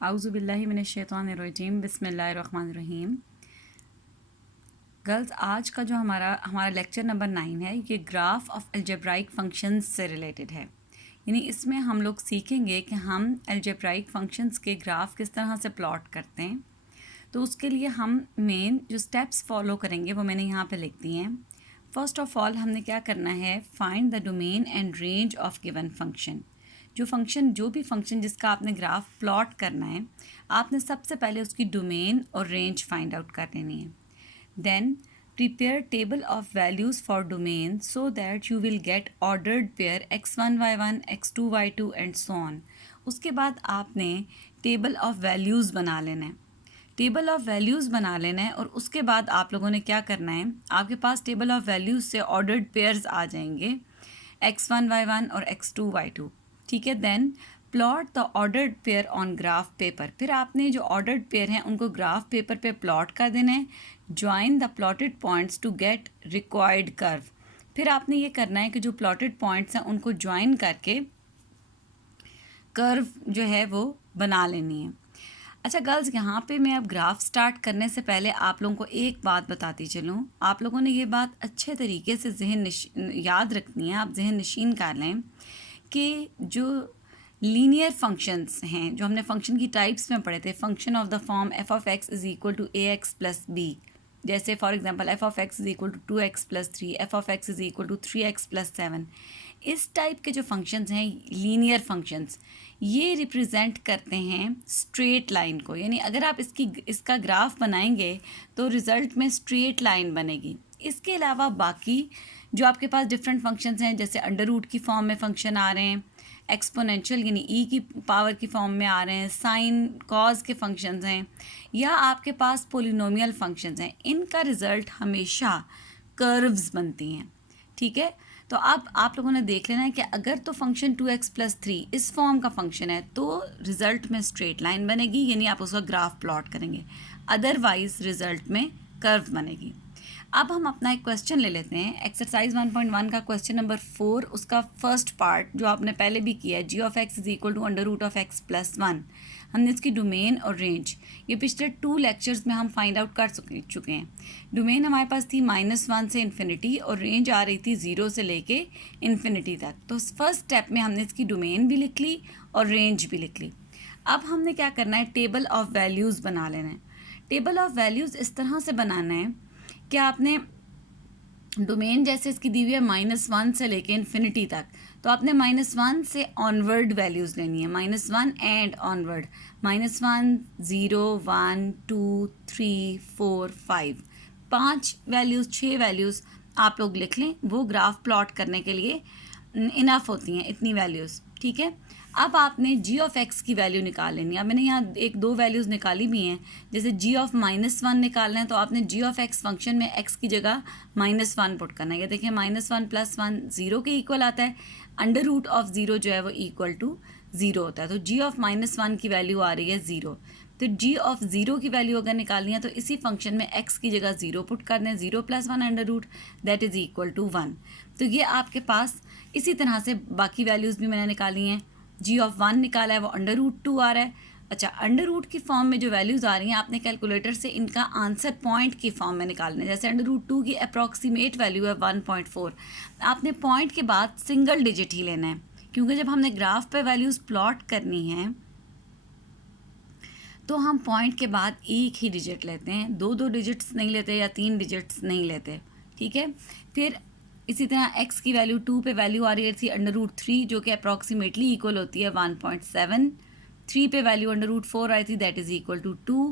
आउज़ुबिल्लाहि मिनश्शैतानिर्रजीम बिस्मिल्लाहिर्रहमानिर्रहीम। गर्ल्स, आज का जो हमारा लेक्चर नंबर 9 है, ये ग्राफ ऑफ अलजेब्राइक फंक्शंस से रिलेटेड है। यानी इसमें हम लोग सीखेंगे कि हम अलजेब्राइक फंक्शंस के ग्राफ किस तरह से प्लॉट करते हैं। तो उसके लिए हम मेन जो स्टेप्स फॉलो करेंगे वो मैंने यहाँ पे लिख दिए हैं। फर्स्ट ऑफ ऑल हमने क्या करना है, find the domain and range of given function. जो भी फंक्शन जिसका आपने ग्राफ प्लॉट करना है, आपने सबसे पहले उसकी डोमेन और रेंज फाइंड आउट कर लेनी है। Then prepare table of values for domain so that you will get ordered pair x1 y1 x2 y2 and so on. उसके बाद आपने टेबल ऑफ वैल्यूज़ बना लेना है। टेबल ऑफ वैल्यूज़ बना लेना है और उसके बाद आप लोगों ने क्या करना है, आपके पास टेबल ऑफ वैल्यूज़ से ऑर्डर्ड पेयर्स आ जाएंगे x1 y1 और x2 y2। ठीक है, then plot the ordered pair on graph paper. फिर आपने जो ऑर्डर्ड पेयर हैं उनको ग्राफ पेपर पे प्लॉट कर देना है। Join the plotted points to get required curve. फिर आपने ये करना है कि जो प्लॉटेड पॉइंट्स हैं उनको ज्वाइन करके कर्व जो है वो बना लेनी है। अच्छा गर्ल्स, यहाँ पे मैं अब ग्राफ स्टार्ट करने से पहले आप लोगों को एक बात बताती चलूँ। आप लोगों ने ये बात अच्छे तरीके से याद रखनी है, आप जहन नशीन कर लें कि जो लीनियर फंक्शंस हैं, जो हमने फंक्शन की टाइप्स में पढ़े थे, function of the form f of x is equal to a x plus b, जैसे for example f of x is equal to 2x plus 3, f of x is equal to 3x plus 7। इस type के जो functions हैं linear functions, ये represent करते हैं straight line को। यानी अगर आप इसका ग्राफ बनाएंगे तो रिज़ल्ट में स्ट्रेट लाइन बनेगी। इसके अलावा बाकी जो आपके पास डिफरेंट फंक्शंस हैं, जैसे अंडर रूट की फॉर्म में फंक्शन आ रहे हैं, एक्सपोनेंशियल यानी ई की पावर की फॉर्म में आ रहे हैं, साइन कॉज के फंक्शंस हैं, या आपके पास पोलिनोमियल फंक्शंस हैं, इनका रिज़ल्ट हमेशा कर्व्स बनती हैं। ठीक है, तो अब आप लोगों ने देख लेना है कि अगर तो फंक्शन 2x प्लस 3 इस फॉर्म का फंक्शन है तो रिज़ल्ट में स्ट्रेट लाइन बनेगी, यानी आप उसका ग्राफ प्लॉट करेंगे, अदरवाइज रिज़ल्ट में कर्व बनेगी। अब हम अपना एक क्वेश्चन ले लेते हैं, एक्सरसाइज 1.1 का क्वेश्चन नंबर 4, उसका फर्स्ट पार्ट जो आपने पहले भी किया है, g of x is equal to under root of x plus 1। हमने इसकी डोमेन और रेंज ये पिछले 2 लेक्चर्स में हम फाइंड आउट कर चुके हैं। डोमेन हमारे पास थी -1 से इन्फिनिटी और रेंज आ रही थी 0 से लेके इन्फिनिटी तक। तो फर्स्ट स्टेप में हमने इसकी डोमेन भी लिख ली और रेंज भी लिख ली। अब हमने क्या करना है, टेबल ऑफ वैल्यूज़ बना लेना है। टेबल ऑफ वैल्यूज़ इस तरह से बनाना है कि आपने डोमेन जैसे इसकी दी हुई है -1 से लेके इन्फिनिटी तक, तो आपने -1 से ऑनवर्ड वैल्यूज़ लेनी है, -1 एंड ऑनवर्ड, -1 0 1 2 3 4 5 5 वैल्यूज़ 6 वैल्यूज़ आप लोग लिख लें, वो ग्राफ प्लॉट करने के लिए इनफ होती हैं इतनी वैल्यूज़। ठीक है, अब आपने जी ऑफ एक्स की वैल्यू निकाल लेनी है। अब मैंने यहाँ 1-2 वैल्यूज़ निकाली भी हैं, जैसे जी ऑफ -1 निकालना है तो आपने जी ऑफ एक्स फंक्शन में एक्स की जगह -1 पुट करना है। ये देखिए -1 + 1 0 के इक्वल आता है, अंडर रूट ऑफ 0 जो है वो इक्वल टू 0 होता है। तो जी ऑफ -1 की वैल्यू आ रही है 0। तो जी ऑफ 0 की वैल्यू अगर निकालनी है तो इसी फंक्शन में x की जगह 0 पुट कर दें, 0 + 1 under root that is equal to 1। तो ये आपके पास इसी तरह से बाकी वैल्यूज़ भी मैंने निकाली हैं। जी ऑफ 1 निकाला है, वो अंडर रूट 2 आ रहा है। अच्छा, अंडर रूट की फॉर्म में जो वैल्यूज़ आ रही हैं, आपने कैलकुलेटर से इनका आंसर पॉइंट की फॉर्म में निकालना है। जैसे अंडर रूट 2 की अप्रॉक्सीमेट वैल्यू है 1.4, आपने पॉइंट के बाद सिंगल डिजिट ही लेना है, क्योंकि जब हमने ग्राफ पे वैल्यूज़ प्लॉट करनी है तो हम पॉइंट के बाद एक ही डिजिट लेते हैं, 2 डिजिट्स नहीं लेते या 3 डिजिट्स नहीं लेते। ठीक है, फिर इसी तरह x की वैल्यू 2 पे वैल्यू आ रही थी अंडर रूट 3 जो कि अप्रॉक्सीमेटली इक्वल होती है 1.7। 3 पे वैल्यू अंडर रूट 4 आई थी दैट इज़ इक्वल टू 2।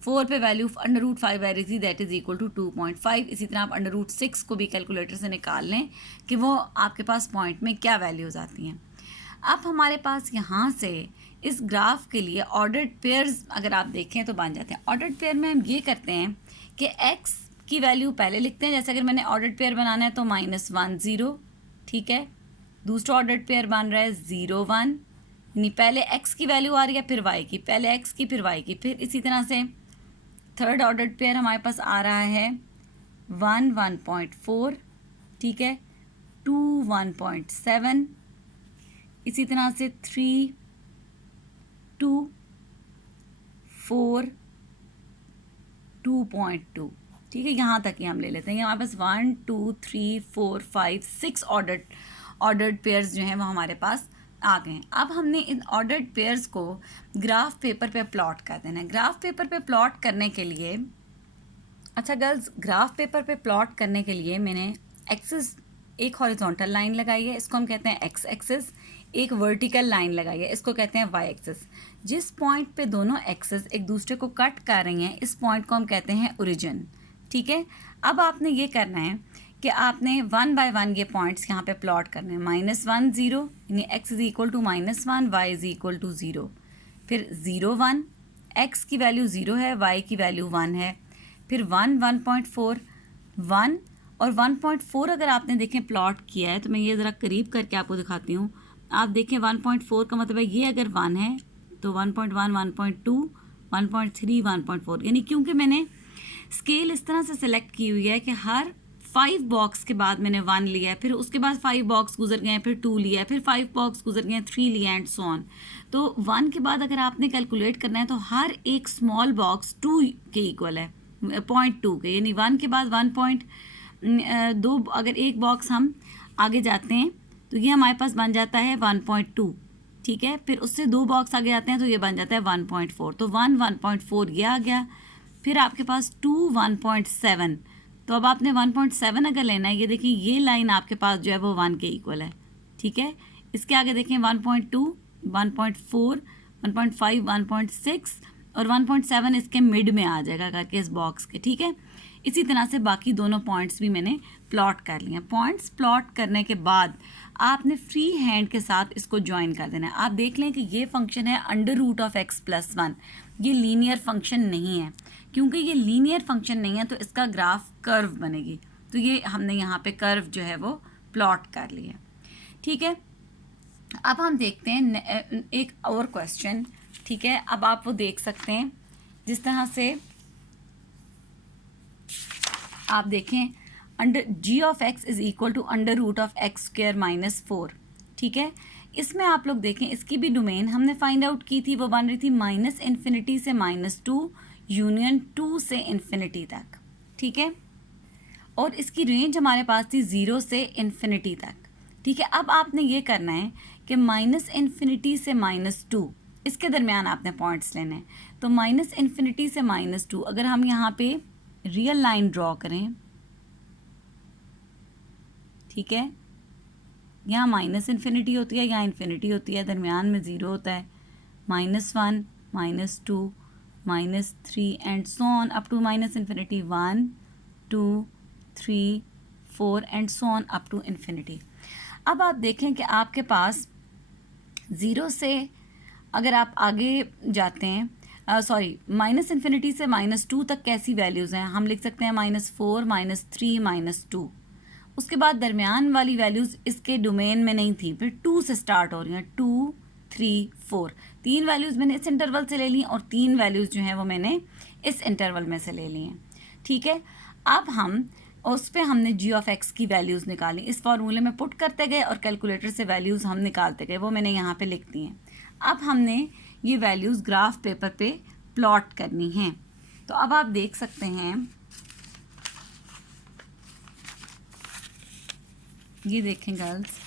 4 पे वैल्यू अंडर रूट 5 आ रही थी दैट इज़ इक्वल टू 2.5। इसी तरह आप अंडर रूट 6 को भी कैलकुलेटर से निकाल लें कि वो आपके पास पॉइंट में क्या वैल्यूज़ आती हैं। अब हमारे पास यहाँ से इस ग्राफ के लिए ऑर्डर्ड पेयर्स अगर आप देखें तो बन जाते हैं। ऑर्डर्ड पेयर में हम ये करते हैं कि x की वैल्यू पहले लिखते हैं, जैसे अगर मैंने ऑर्डर्ड पेयर बनाना है तो -1 0। ठीक है, दूसरा ऑर्डर्ड पेयर बन रहा है 0 1, यानी पहले x की वैल्यू आ रही है फिर y की, पहले x की फिर y की। फिर इसी तरह से थर्ड ऑर्डर्ड पेयर हमारे पास आ रहा है 1 1.4, ठीक है, 2 1.7, इसी तरह से 3 2, 4, 2.2, ठीक है, यहाँ तक ही हम ले लेते हैं। हमारे पास 1 2 3 4 5 6 ऑर्डर्ड पेयर्स जो हैं वो हमारे पास आ गए हैं। अब हमने इन ऑर्डर्ड पेयर्स को ग्राफ पेपर पे प्लॉट कर देना है। ग्राफ पेपर पे प्लॉट करने के लिए, अच्छा गर्ल्स, ग्राफ पेपर पे प्लॉट करने के लिए मैंने एक्सिस एक हॉरिजॉन्टल लाइन लगाई है, इसको हम कहते हैं एक्स एक्सिस। एक वर्टिकल लाइन लगाई है, इसको कहते हैं वाई एक्सिस। जिस पॉइंट पे दोनों एक्सिस एक दूसरे को कट कर रही हैं, इस पॉइंट को हम कहते हैं ओरिजिन, ठीक है। अब आपने ये करना है कि आपने 1 बाय 1 ये पॉइंट्स यहाँ पे प्लॉट करने हैं। -1 0, यानी x is equal to -1, y is equal to 0। फिर 0 1, x की वैल्यू 0 है, y की वैल्यू 1 है। फिर 1 1.4, 1 और 1.4 अगर आपने देखें प्लॉट किया है, तो मैं ये ज़रा करीब करके आपको दिखाती हूँ। आप देखें 1.4 का मतलब है ये अगर 1 है तो 1.1, 1.2, 1.3, 1.4, यानी क्योंकि मैंने स्केल इस तरह से सिलेक्ट की हुई है कि हर 5 बॉक्स के बाद मैंने 1 लिया है, फिर उसके बाद 5 बॉक्स गुजर गए हैं, फिर 2 लिया है, फिर 5 बॉक्स गुजर गए हैं, 3 लिया एंड सो ऑन। तो 1 के बाद अगर आपने कैलकुलेट करना है तो हर एक स्मॉल बॉक्स 2 के इक्वल है, 0.2 के, यानी 1 के बाद 1.2 अगर एक बॉक्स हम आगे जाते हैं तो ये हमारे पास बन जाता है 1.2, ठीक है। फिर उससे 2 बॉक्स आगे जाते हैं तो ये बन जाता है 1.4। तो 1 1.4 ये आ गया। फिर आपके पास 2 1.7, तो अब आपने 1.7 अगर लेना है, ये देखिए ये लाइन आपके पास जो है वो 1 के इक्वल है, ठीक है। इसके आगे देखें 1.2, 1.4, 1.5, 1.6 और 1.7 इसके मिड में आ जाएगा करके इस बॉक्स के, ठीक है। इसी तरह से बाकी दोनों पॉइंट्स भी मैंने प्लॉट कर लिए हैं। पॉइंट्स प्लॉट करने के बाद आपने फ्री हैंड के साथ इसको ज्वाइन कर देना है। आप देख लें कि ये फंक्शन है √(x+1), ये लीनियर फंक्शन नहीं है। क्योंकि ये लीनियर फंक्शन नहीं है तो इसका ग्राफ कर्व बनेगी, तो ये हमने यहाँ पे कर्व जो है वो प्लॉट कर लिया, ठीक है। अब हम देखते हैं एक और क्वेश्चन, ठीक है। अब आप वो देख सकते हैं जिस तरह से आप देखें g(x) is equal to √(x²- 4), ठीक है। इसमें आप लोग देखें इसकी भी डोमेन हमने फाइंड आउट की थी, वो बन रही थी -∞ से -2 यूनियन 2 से इन्फिनिटी तक, ठीक है। और इसकी रेंज हमारे पास थी 0 से इन्फिनिटी तक, ठीक है। अब आपने ये करना है कि -∞ से -2 इसके दरमियान आपने पॉइंट्स लेने हैं। तो -∞ से -2 अगर हम यहाँ पे रियल लाइन ड्रॉ करें, ठीक है, यहाँ -∞ होती है, यहाँ इन्फिनिटी होती है, दरमियान में 0 होता है, -1, -2, -3 and so on up to -∞, 1 2 3 4 and so on up to infinity. अब आप देखें कि आपके पास 0 से अगर आप आगे जाते हैं, -∞ से -2 तक कैसी वैल्यूज़ हैं, हम लिख सकते हैं -4, -3, -2। उसके बाद दरमियान वाली वैल्यूज़ इसके डोमेन में नहीं थी, फिर 2 से स्टार्ट हो रही हैं, 2 3 4। 3 वैल्यूज़ मैंने इस इंटरवल से ले ली और 3 वैल्यूज़ जो हैं वो मैंने इस इंटरवल में से ले ली हैं, ठीक है। अब हम उस पर हमने g(x) की वैल्यूज़ निकाली, इस फार्मूले में पुट करते गए और कैलकुलेटर से वैल्यूज़ हम निकालते गए, वो मैंने यहाँ पे लिख दी हैं। अब हमने ये वैल्यूज़ ग्राफ पेपर पे प्लॉट करनी हैं। तो अब आप देख सकते हैं, ये देखें गर्ल्स,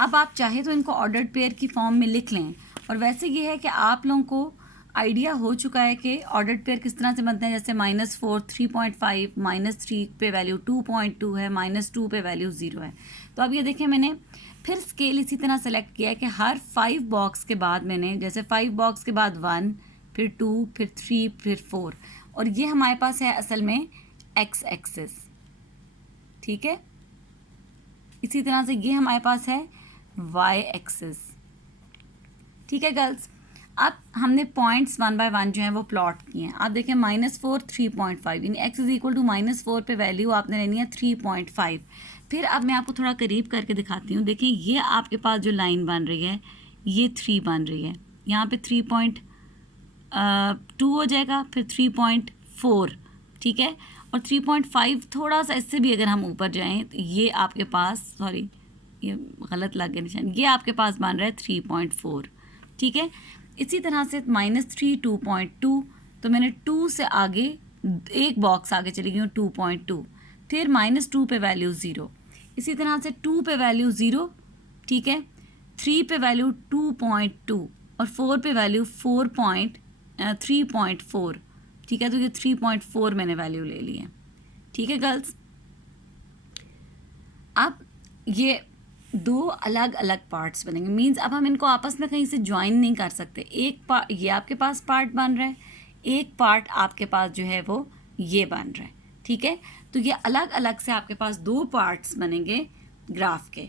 अब आप चाहे तो इनको ऑर्डर्ड पेयर की फॉर्म में लिख लें। और वैसे ये है कि आप लोगों को आइडिया हो चुका है कि ऑर्डर्ड पेयर किस तरह से बनते हैं, जैसे -4 3.5, -3 पे वैल्यू 2.2 है, -2 पे वैल्यू 0 है। तो अब ये देखें मैंने फिर स्केल इसी तरह सेलेक्ट किया है कि हर 5 बॉक्स के बाद मैंने, जैसे 5 बॉक्स के बाद 1, फिर 2, फिर 3, फिर 4, और ये हमारे पास है असल में x एक्सिस, ठीक है। इसी तरह से ये हमारे पास है y एक्सिस, ठीक है गर्ल्स। अब हमने पॉइंट्स 1 बाय 1 जो है वो प्लॉट किए हैं। आप देखें -4 3.5, यानी x इज इक्वल टू -4 पे वैल्यू आपने लेनी है 3.5। फिर अब मैं आपको थोड़ा करीब करके दिखाती हूँ। देखें ये आपके पास जो लाइन बन रही है ये 3 बन रही है, यहाँ पे 3.2 हो जाएगा, फिर 3.4, ठीक है। और 3.5 थोड़ा सा इससे भी अगर हम ऊपर जाएं तो ये आपके पास, सॉरी ये गलत लग गया निशान, ये आपके पास बन रहा है 3.4, ठीक है। इसी तरह से -3 2.2, तो मैंने 2 से आगे एक बॉक्स आगे चली गई हूँ 2.2, फिर -2 पे वैल्यू 0, इसी तरह से 2 पे वैल्यू 0, ठीक है, 3 पे वैल्यू 2.2 और 4 पे वैल्यू 3.4, ठीक है। तो ये 3.4 मैंने वैल्यू ले ली है, ठीक है गर्ल्स। अब ये दो अलग अलग पार्ट्स बनेंगे, मींस अब हम इनको आपस में कहीं से ज्वाइन नहीं कर सकते। एक पार्ट ये आपके पास पार्ट बन रहा है, एक पार्ट आपके पास जो है वो ये बन रहा है, ठीक है। तो ये अलग अलग से आपके पास दो पार्ट्स बनेंगे ग्राफ के,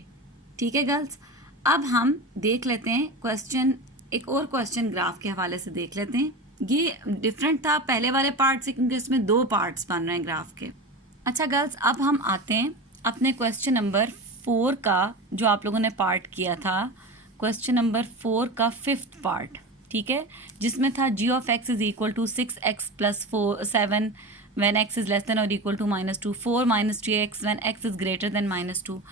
ठीक है गर्ल्स। अब हम देख लेते हैं क्वेश्चन, एक और क्वेश्चन ग्राफ के हवाले से देख लेते हैं। ये डिफरेंट था पहले वाले पार्ट से क्योंकि इसमें दो पार्ट्स बन रहे हैं ग्राफ के। अच्छा गर्ल्स, अब हम आते हैं अपने क्वेश्चन नंबर 4 का, जो आप लोगों ने पार्ट किया था, क्वेश्चन नंबर 4 का 5th पार्ट, ठीक है, जिसमें था g of x is equal to 6x plus 7 when x is less than और equal to -2, 4 - 3x when x is greater than -2।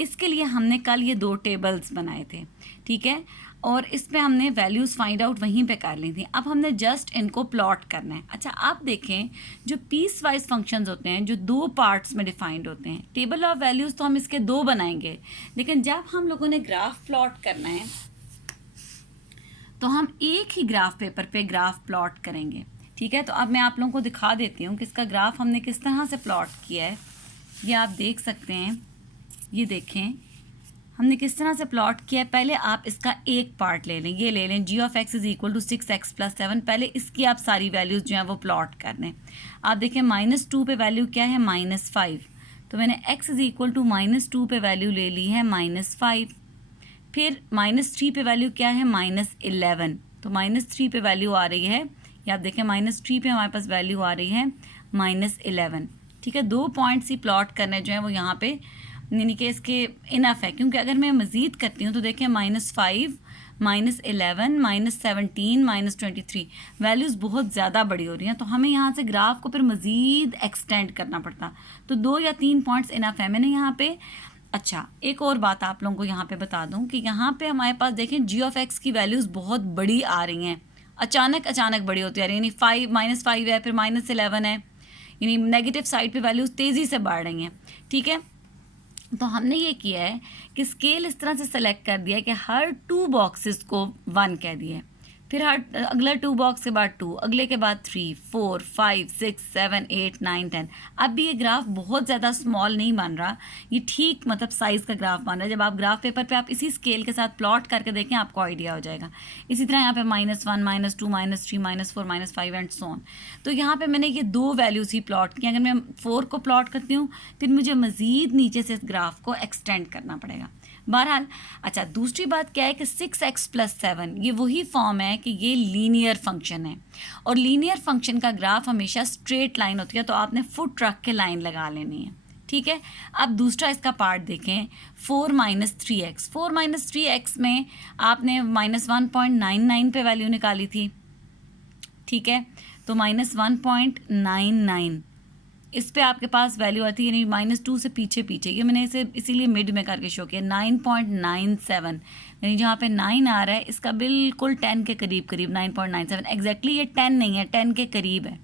इसके लिए हमने कल ये दो टेबल्स बनाए थे, ठीक है, और इसमें हमने वैल्यूज़ फाइंड आउट वहीं पे कर ली थी। अब हमने जस्ट इनको प्लॉट करना है। अच्छा, आप देखें जो पीस वाइज फंक्शंस होते हैं जो दो पार्ट्स में डिफाइंड होते हैं, टेबल ऑफ वैल्यूज़ तो हम इसके दो बनाएंगे, लेकिन जब हम लोगों ने ग्राफ प्लॉट करना है तो हम एक ही ग्राफ पेपर पे ग्राफ प्लॉट करेंगे, ठीक है। तो अब मैं आप लोगों को दिखा देती हूँ कि इसका ग्राफ हमने किस तरह से प्लॉट किया है। ये आप देख सकते हैं, ये देखें हमने किस तरह से प्लॉट किया है। पहले आप इसका एक पार्ट ले लें, ये ले लें g of x is equal to 6x plus 7। पहले इसकी आप सारी वैल्यूज़ जो हैं वो प्लॉट कर लें। आप देखें -2 पे वैल्यू क्या है, -5, तो मैंने x इज इक्वल टू -2 पे वैल्यू ले ली है -5। फिर -3 पे वैल्यू क्या है, -11, तो -3 पे वैल्यू आ रही है, या आप देखें -3 पे हमारे पास वैल्यू आ रही है -11, ठीक है। दो पॉइंट्स ही प्लॉट करने जो हैं वो यहाँ पे यानी कि इसके इनफ है, क्योंकि अगर मैं मज़ीद करती हूँ तो देखें -5, -11, -17, -23 वैल्यूज़ बहुत ज़्यादा बड़ी हो रही हैं, तो हमें यहाँ से ग्राफ को फिर मज़ीद एक्सटेंड करना पड़ता। तो 2 या 3 पॉइंट्स इनफ है मैंने यहाँ पे। अच्छा, एक और बात आप लोगों को यहाँ पे बता दूँ कि यहाँ पे हमारे पास देखें g ऑफ x की वैल्यूज़ बहुत बड़ी आ रही हैं, अचानक बड़ी होती आ रही है, यानी -5 है, फिर -11 है, यानी नेगेटिव साइड पे वैल्यूज़ तेज़ी से बढ़ रही हैं, ठीक है। तो हमने ये किया है कि स्केल इस तरह से सेलेक्ट कर दिया है कि हर 2 बॉक्सेस को 1 कह दिया है, फिर हर अगला 2 बॉक्स के बाद 2, अगले के बाद 3, 4, 5, 6, 7, 8, 9, 10। अब भी ये ग्राफ बहुत ज़्यादा स्मॉल नहीं बन रहा, ये ठीक मतलब साइज़ का ग्राफ बन रहा है। जब आप ग्राफ पेपर पे आप इसी स्केल के साथ प्लॉट करके देखें आपको आइडिया हो जाएगा। इसी तरह यहाँ पे -1, -2, -3, -4, -5 एंड सो ऑन। तो यहाँ पे मैंने ये दो वैल्यूज़ ही प्लॉट की। अगर मैं 4 को प्लॉट करती हूँ फिर मुझे मज़ीद नीचे से इस ग्राफ को एक्सटेंड करना पड़ेगा। बहरहाल, अच्छा, दूसरी बात क्या है कि 6x प्लस 7 ये वही फॉर्म है कि ये लीनियर फंक्शन है, और लीनियर फंक्शन का ग्राफ हमेशा स्ट्रेट लाइन होती है, तो आपने फुट रख के लाइन लगा लेनी है, ठीक है। अब दूसरा इसका पार्ट देखें, 4 - 3x। 4 - 3x में आपने -1.99 पे वैल्यू निकाली थी, ठीक है, तो -1.99 इस पे आपके पास वैल्यू आती है, यानी -2 से पीछे, ये मैंने इसे इसीलिए मिड में करके शो किया। 9.97 यानी जहाँ पे 9 आ रहा है इसका बिल्कुल 10 के करीब 9.97, एग्जैक्टली ये 10 नहीं है, 10 के करीब है।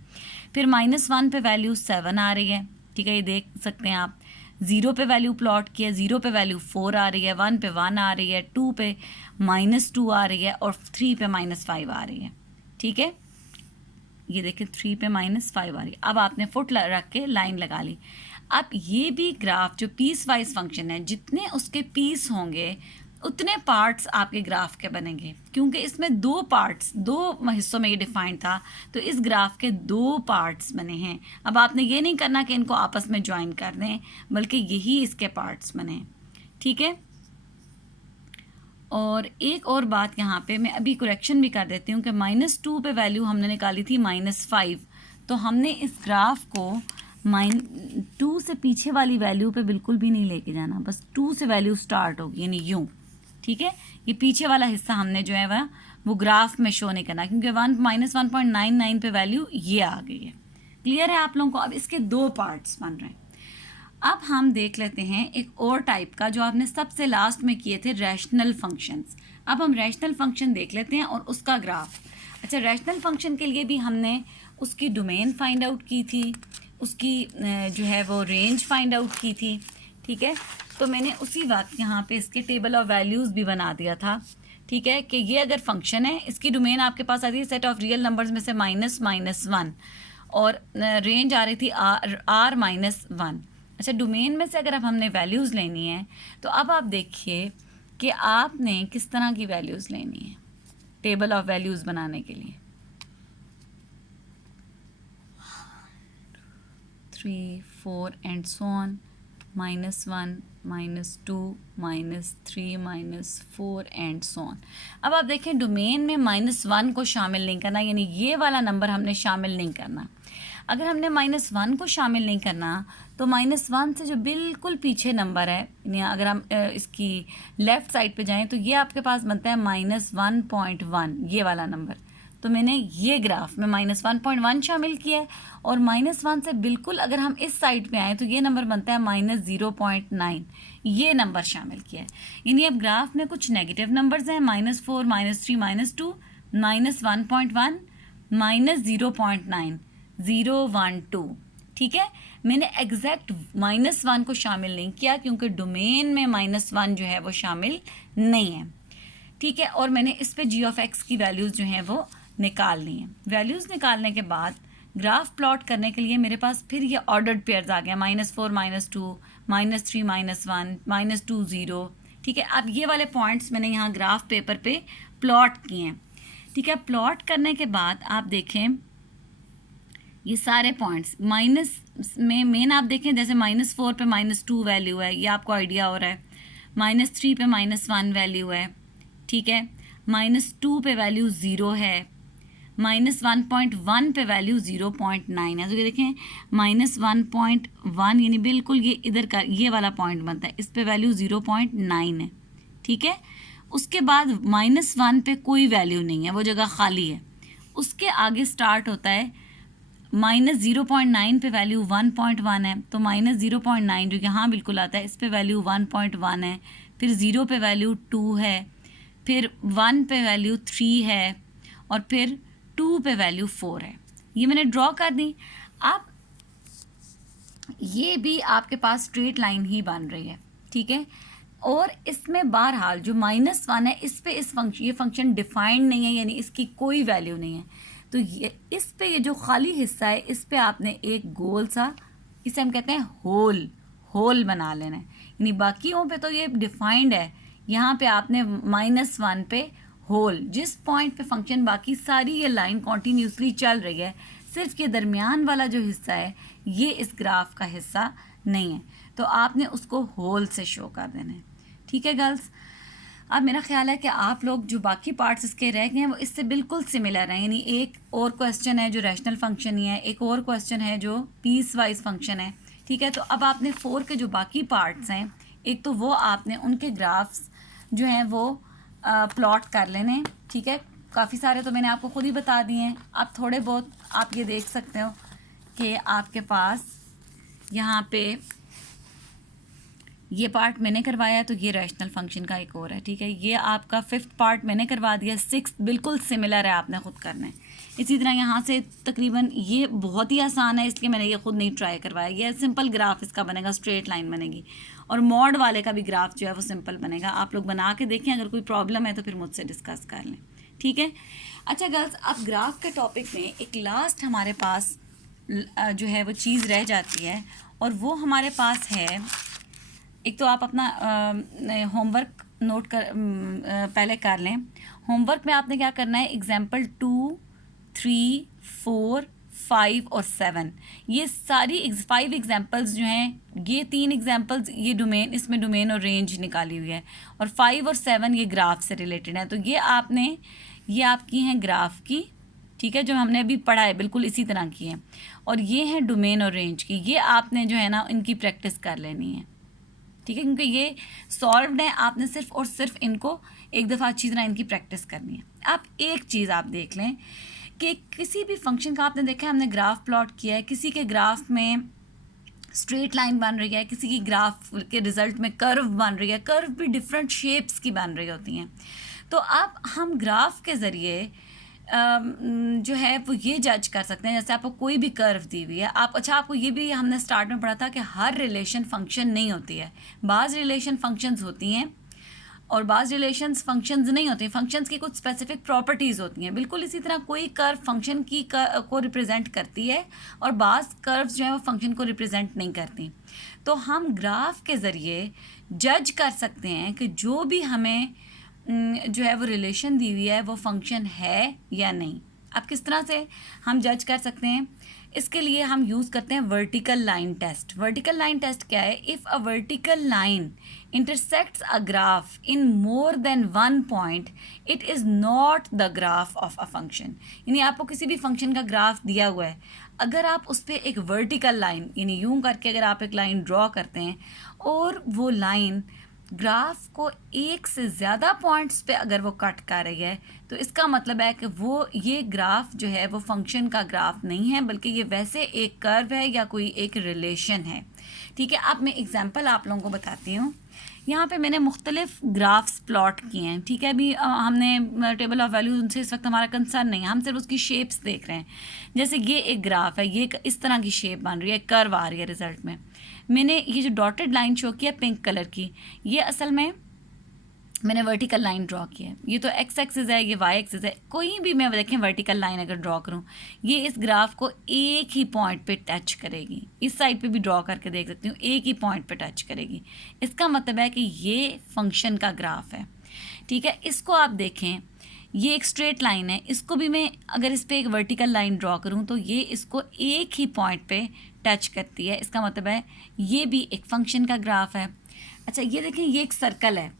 फिर -1 पे वैल्यू 7 आ रही है, ठीक है, ये देख सकते हैं आप। 0 पे वैल्यू प्लॉट किया, 0 पे वैल्यू 4 आ रही है, 1 पे 1 आ रही है, 2 पे -2 आ रही है, और 3 पे -5 आ रही है, ठीक है। ये देखिए 3 पे -5 आ रही है। अब आपने फुट रख के लाइन लगा ली। अब ये भी ग्राफ जो पीस वाइज फंक्शन है, जितने उसके पीस होंगे उतने पार्ट्स आपके ग्राफ के बनेंगे, क्योंकि इसमें दो पार्ट्स, दो हिस्सों में ये डिफाइंड था, तो इस ग्राफ के दो पार्ट्स बने हैं। अब आपने ये नहीं करना कि इनको आपस में ज्वाइन कर दें, बल्कि यही इसके पार्ट्स बने हैं, ठीक है। और एक और बात यहाँ पे मैं अभी करेक्शन भी कर देती हूँ कि -2 पे वैल्यू हमने निकाली थी -5, तो हमने इस ग्राफ को -2 से पीछे वाली वैल्यू पे बिल्कुल भी नहीं लेके जाना, बस 2 से वैल्यू स्टार्ट होगी, यानी यूँ, ठीक है। ये पीछे वाला हिस्सा हमने जो है वो ग्राफ में शो नहीं करना, क्योंकि -1.99 पे वैल्यू ये आ गई है। क्लियर है आप लोगों को। अब इसके दो पार्ट्स बन रहे हैं। अब हम देख लेते हैं एक और टाइप का जो आपने सबसे लास्ट में किए थे, रैशनल फंक्शंस। अब हम रैशनल फंक्शन देख लेते हैं और उसका ग्राफ। अच्छा, रैशनल फंक्शन के लिए भी हमने उसकी डोमेन फाइंड आउट की थी, उसकी जो है वो रेंज फाइंड आउट की थी, ठीक है। तो मैंने उसी वक्त यहाँ पे इसके टेबल ऑफ वैल्यूज़ भी बना दिया था, ठीक है, कि ये अगर फंक्शन है, इसकी डोमेन आपके पास आती है सेट ऑफ रियल नंबर्स में से -1 और रेंज आ रही थी R-1। अच्छा, डोमेन में से अगर अब हमने वैल्यूज़ लेनी है तो अब आप देखिए कि आपने किस तरह की वैल्यूज़ लेनी है टेबल ऑफ वैल्यूज़ बनाने के लिए। 3, 4 and so on, -1, -2, -3, -4 and so on. अब आप देखें डोमेन में -1 को शामिल नहीं करना, यानी ये वाला नंबर हमने शामिल नहीं करना। अगर हमने -1 को शामिल नहीं करना तो -1 से जो बिल्कुल पीछे नंबर है, यानी अगर हम इसकी लेफ़्ट साइड पे जाएं तो ये आपके पास बनता है -1.1, ये वाला नंबर। तो मैंने ये ग्राफ में -1.1 शामिल किया है और -1 से बिल्कुल अगर हम इस साइड पे आएँ तो ये नंबर बनता है -0.9, ये नंबर शामिल किया है। यानी अब ग्राफ में कुछ नेगेटिव नंबर्स हैं, -4, -3, -2, -1.1, -0.9, 0, 1, 2, ठीक है। मैंने एग्जैक्ट -1 को शामिल नहीं किया क्योंकि डोमेन में -1 जो है वो शामिल नहीं है, ठीक है। और मैंने इस पे g(x) की वैल्यूज़ जो हैं वो निकालनी है। वैल्यूज़ निकालने के बाद ग्राफ प्लॉट करने के लिए मेरे पास फिर ये ऑर्डर्ड पेयर्स आ गया, -4, -2, -3, -1, -2, 0, ठीक है। अब ये वाले पॉइंट्स मैंने यहाँ ग्राफ पेपर पे प्लॉट किए हैं, ठीक है। प्लॉट करने के बाद आप देखें ये सारे पॉइंट्स माइनस में मेन आप देखें, जैसे -4 पे -2 वैल्यू है, ये आपको आइडिया हो रहा है। -3 पे -1 वैल्यू है, ठीक है। -2 पे वैल्यू 0 है, -1.1 पे वैल्यू 0.9 है। तो ये देखें -1.1 यानी बिल्कुल ये इधर का ये वाला पॉइंट बनता है, इस पे वैल्यू 0.9 है, ठीक है। उसके बाद -1 पे कोई वैल्यू नहीं है, वो जगह खाली है। उसके आगे स्टार्ट होता है -0.9 पे वैल्यू 1.1 है, तो -0.9 जो यहाँ बिल्कुल आता है इस पे वैल्यू 1.1 है, फिर 0 पे वैल्यू 2 है, फिर 1 पे वैल्यू 3 है और फिर 2 पे वैल्यू 4 है। ये मैंने ड्रॉ कर दी। अब ये भी आपके पास स्ट्रेट लाइन ही बन रही है, ठीक है। और इसमें बहरहाल जो -1 है इस पे ये फंक्शन डिफाइंड नहीं है, यानी इसकी कोई वैल्यू नहीं है। तो ये इस पे ये जो खाली हिस्सा है इस पे आपने एक गोल सा, इसे हम कहते हैं होल बना लेना है, यानी बाकियों पे तो ये डिफाइंड है, यहाँ पे आपने -1 पे होल, जिस पॉइंट पे फंक्शन बाकी सारी ये लाइन कॉन्टीन्यूसली चल रही है, सिर्फ ये दरमियान वाला जो हिस्सा है ये इस ग्राफ का हिस्सा नहीं है, तो आपने उसको होल से शो कर देना है, ठीक है गर्ल्स। अब मेरा ख्याल है कि आप लोग जो बाकी पार्ट्स इसके रह गए हैं वो इससे बिल्कुल सिमिलर हैं, यानी एक और क्वेश्चन है जो रैशनल फंक्शन ही है, एक और क्वेश्चन है जो पीस वाइज फंक्शन है, ठीक है। तो अब आपने 4 के जो बाकी पार्ट्स हैं, एक तो वो आपने उनके ग्राफ्स जो हैं वो प्लॉट कर लेने, ठीक है। काफ़ी सारे तो मैंने आपको खुद ही बता दिए हैं, आप थोड़े बहुत आप ये देख सकते हो कि आपके पास यहाँ पे ये पार्ट मैंने करवाया, तो ये रैशनल फंक्शन का एक और है, ठीक है। ये आपका 5th पार्ट मैंने करवा दिया, 6th बिल्कुल सिमिलर है, आपने खुद करना है। इसी तरह यहाँ से तकरीबन ये बहुत ही आसान है, इसलिए मैंने ये खुद नहीं ट्राई करवाया। ये सिंपल ग्राफ इसका बनेगा, स्ट्रेट लाइन बनेगी, और मॉड वाले का भी ग्राफ जो है वो सिंपल बनेगा। आप लोग बना के देखें, अगर कोई प्रॉब्लम है तो फिर मुझसे डिस्कस कर लें, ठीक है। अच्छा गर्ल्स, अब ग्राफ के टॉपिक में एक लास्ट हमारे पास जो है वो चीज़ रह जाती है, और वो हमारे पास है, एक तो आप अपना होमवर्क नोट कर पहले कर लें। होमवर्क में आपने क्या करना है, एग्जाम्पल 2, 3, 4, 5 और 7, ये सारी 5 एग्जाम्पल्स जो हैं, ये 3 एग्जाम्पल्स ये डोमेन, इसमें डोमेन और रेंज निकाली हुई है, और 5 और 7 ये ग्राफ से रिलेटेड है। तो ये आपकी हैं ग्राफ की, ठीक है, जो हमने अभी पढ़ा है बिल्कुल इसी तरह की है, और ये हैं डोमेन और रेंज की। ये आपने जो है ना इनकी प्रैक्टिस कर लेनी है, ठीक है, क्योंकि ये सॉल्व्ड है, आपने सिर्फ और सिर्फ इनको एक दफ़ा अच्छी तरह इनकी प्रैक्टिस करनी है। आप एक चीज़ आप देख लें कि किसी भी फंक्शन का आपने देखा है, हमने ग्राफ प्लॉट किया है, किसी के ग्राफ में स्ट्रेट लाइन बन रही है, किसी की ग्राफ के रिज़ल्ट में कर्व बन रही है, कर्व भी डिफरेंट शेप्स की बन रही होती हैं। तो अब हम ग्राफ के ज़रिए जो है वो ये जज कर सकते हैं, जैसे आपको कोई भी कर्व दी हुई है, आपको ये भी हमने स्टार्ट में पढ़ा था कि हर रिलेशन फंक्शन नहीं होती है, बाज़ रिलेशन फंक्शंस होती हैं और बाज़ रिलेशंस फंक्शंस नहीं होते हैं। फंक्शंस की कुछ स्पेसिफिक प्रॉपर्टीज़ होती हैं। बिल्कुल इसी तरह कोई कर्व फंक्शन को रिप्रेजेंट करती है और बाज़ कर्व्स जो है वो फंक्शन को रिप्रेजेंट नहीं करती। तो हम ग्राफ के ज़रिए जज कर सकते हैं कि जो भी हमें जो है वो रिलेशन दी हुई है वो फंक्शन है या नहीं। अब किस तरह से हम जज कर सकते हैं, इसके लिए हम यूज़ करते हैं vertical line test. Vertical line test क्या है? If a vertical line intersects a graph in more than one point, it is not the graph of a function। यानी आपको किसी भी फंक्शन का ग्राफ दिया हुआ है, अगर आप उस पर एक वर्टिकल लाइन यानी यूं करके अगर आप एक लाइन ड्रॉ करते हैं और वो लाइन ग्राफ को एक से ज़्यादा पॉइंट्स पे अगर वो कट कर रही है, तो इसका मतलब है कि वो ये ग्राफ जो है वो फंक्शन का ग्राफ नहीं है, बल्कि ये वैसे एक कर्व है या कोई एक रिलेशन है। ठीक है, अब मैं एग्जांपल आप लोगों को बताती हूँ। यहाँ पे मैंने मुख्तलिफ ग्राफ्स प्लॉट किए हैं। ठीक है, अभी हमने टेबल ऑफ वैल्यूज उनसे इस वक्त हमारा कंसर्न नहीं है, हम सिर्फ उसकी शेप्स देख रहे हैं। जैसे ये एक ग्राफ है, ये इस तरह की शेप बन रही है, कर्व आ रही है रिजल्ट में। मैंने ये जो डॉटेड लाइन शो किया पिंक कलर की, ये असल में मैंने वर्टिकल लाइन ड्रॉ की है। ये तो एक्स एक्सिस है, ये वाई एक्सिस है। कोई भी मैं देखें वर्टिकल लाइन अगर ड्रॉ करूँ, ये इस ग्राफ को एक ही पॉइंट पे टच करेगी। इस साइड पे भी ड्रॉ करके देख सकती हूँ, एक ही पॉइंट पे टच करेगी। इसका मतलब है कि ये फंक्शन का ग्राफ है। ठीक है, इसको आप देखें, ये एक स्ट्रेट लाइन है, इसको भी मैं अगर इस पर एक वर्टिकल लाइन ड्रॉ करूँ तो ये इसको एक ही पॉइंट पे टच करती है। इसका मतलब है ये भी एक फंक्शन का ग्राफ है। अच्छा, ये देखें, ये एक सर्कल है।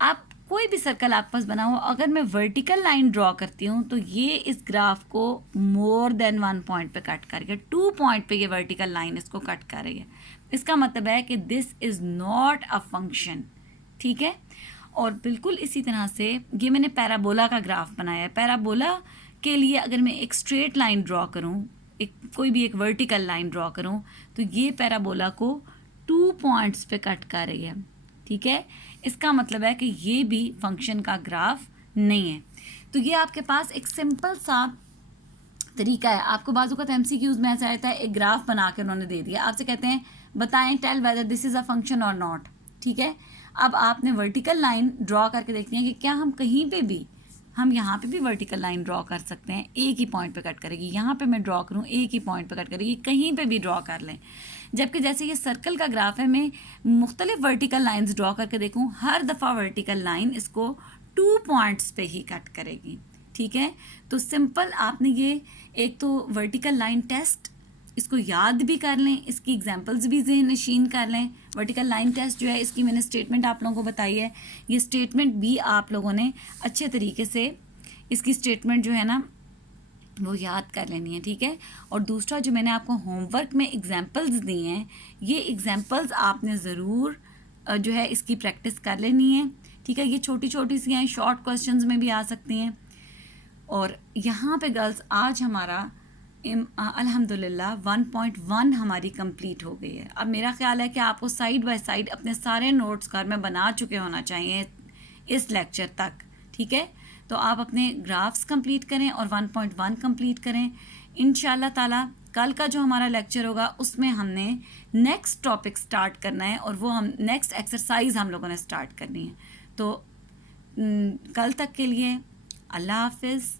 आप कोई भी सर्कल आप पास बनाओ, अगर मैं वर्टिकल लाइन ड्रॉ करती हूँ तो ये इस ग्राफ को मोर देन वन पॉइंट पे कट कर रही है, 2 पॉइंट पे ये वर्टिकल लाइन इसको कट कर रही है। इसका मतलब है कि this is not a function. ठीक है, और बिल्कुल इसी तरह से ये मैंने पैराबोला का ग्राफ बनाया है। पैराबोला के लिए अगर मैं एक स्ट्रेट लाइन ड्रॉ करूँ, कोई भी एक वर्टिकल लाइन ड्रॉ करूँ, तो ये पैराबोला को 2 पॉइंट्स पे कट कर रही है। ठीक है, इसका मतलब है कि ये भी फंक्शन का ग्राफ नहीं है। तो ये आपके पास एक सिंपल सा तरीका है। आपको बाजू का MCQs में ऐसा रहता है, एक ग्राफ बना के उन्होंने दे दिया, आपसे कहते हैं बताएं tell whether this is a function और नॉट। ठीक है, अब आपने वर्टिकल लाइन ड्रॉ करके देखनी है कि क्या हम कहीं पे भी, हम यहाँ पे भी वर्टिकल लाइन ड्रॉ कर सकते हैं, एक ही पॉइंट पे कट करेगी। यहाँ पे मैं ड्रॉ करूँ, एक ही पॉइंट पे कट करेगी, कहीं पे भी ड्रॉ कर लें। जबकि जैसे ये सर्कल का ग्राफ है, मैं मुख्तलिफ वर्टिकल लाइंस ड्रॉ करके देखूँ, हर दफ़ा वर्टिकल लाइन इसको 2 पॉइंट्स पे ही कट करेगी। ठीक है, तो सिंपल आपने ये एक तो वर्टिकल लाइन टेस्ट, इसको याद भी कर लें, इसकी एग्जांपल्स भी ज़हन नशीन कर लें। वर्टिकल लाइन टेस्ट जो है, इसकी मैंने स्टेटमेंट आप लोगों को बताई है, ये स्टेटमेंट भी आप लोगों ने अच्छे तरीके से इसकी स्टेटमेंट जो है ना वो याद कर लेनी है। ठीक है, और दूसरा जो मैंने आपको होमवर्क में एग्जांपल्स दी हैं, ये एग्जांपल्स आपने ज़रूर जो है इसकी प्रैक्टिस कर लेनी है। ठीक है, ये छोटी छोटी सी हैं, शॉर्ट क्वेश्चंस में भी आ सकती हैं। और यहाँ पे गर्ल्स आज हमारा अल्हम्दुलिल्लाह 1.1 हमारी कंप्लीट हो गई है। अब मेरा ख्याल है कि आपको साइड बाय साइड अपने सारे नोट्स घर में बना चुके होना चाहिए इस लेक्चर तक। ठीक है, तो आप अपने ग्राफ्स कंप्लीट करें और 1.1 कंप्लीट करें। इंशाल्लाह ताला कल का जो हमारा लेक्चर होगा उसमें हमने नेक्स्ट टॉपिक स्टार्ट करना है और वो हम नेक्स्ट एक्सरसाइज हम लोगों ने स्टार्ट करनी है। तो कल तक के लिए अल्लाह हाफिज़।